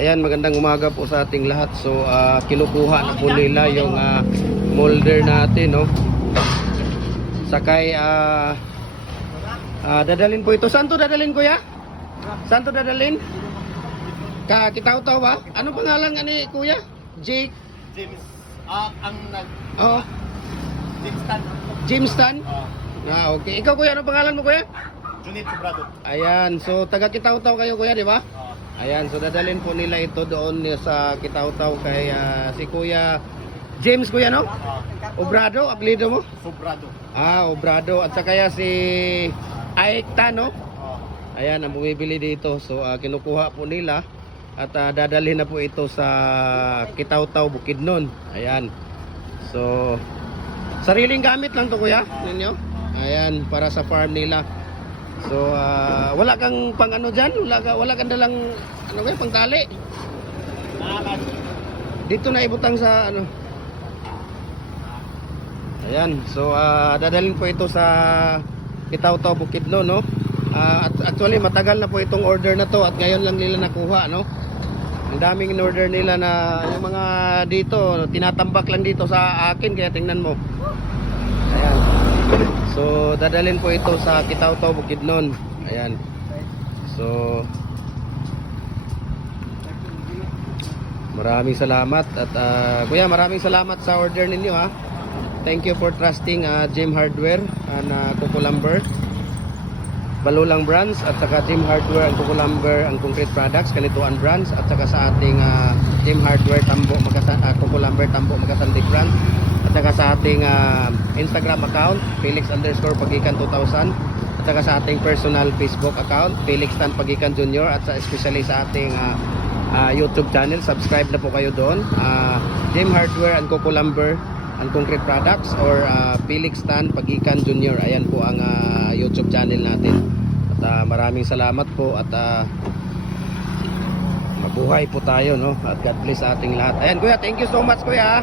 Ayan, magandang umaga po sa ating lahat. So, kinukuha na po nila yung molder natin, no? Sakay, dadalhin po ito. Saan to dadalhin, kuya? Saan to dadalhin? Kitaw-taw ba? Ano pangalan ni kuya? Jake? James, ang nag... Oh, James Tan. James Tan? Okay. Ikaw, kuya, ano pangalan mo, kuya? Junit Sobrado. Ayan, so taga Kitaw-taw kayo, kuya, di ba? Oo. Ayan, so dadalhin po nila ito doon sa Kitaw-taw kay si kuya James, kuya, no? Obrado, apelido mo? Sobrado. Obrado. At saka kaya si Aikta, no? Oo. Ayan, ang bumibili dito. So, kinukuha po nila. At dadalhin na po ito sa Kitaw-taw, Bukidnon. Ayan. So, sariling gamit lang to, kuya, ninyo. Ayan, para sa farm nila. So, wala kang pang ano dyan? Wala kang dalang, ano kaya, pang tali? Dito na ibutang sa, ano. Ayan, so, dadalhin po ito sa Kitaw-taw, Bukidnon, no? Actually, matagal na po itong order na to at ngayon lang nila nakuha, no? Ang daming in-order nila na yung mga dito, tinatambak lang dito sa akin, kaya tingnan mo. Ayan. So, dadalhin po ito sa Kitaw-taw, Bukidnon. Ayan. So, maraming salamat. At kuya, maraming salamat sa order ninyo, ha. Thank you for trusting Jim Hardware and Coco Lumber, Balulang Brands, at saka Jim Hardware and Coco Lumber ang concrete products, Kanituan Brands, at saka sa ating Jim Hardware Tambo, Coco Lumber Tambo, Magasandig Brands, at saka sa ating Instagram account, Felix_Pagikan 2000, at saka sa ating personal Facebook account, Felix Tan Pagikan Jr., at especially sa ating YouTube channel. Subscribe na po kayo doon, Jim Hardware and Coco Lumber and concrete products, or Felix Tan Pagikan Jr. Ayan po ang YouTube channel natin. At maraming salamat po at mabuhay po tayo, no? At God bless sa ating lahat. Ayan, kuya, thank you so much, kuya.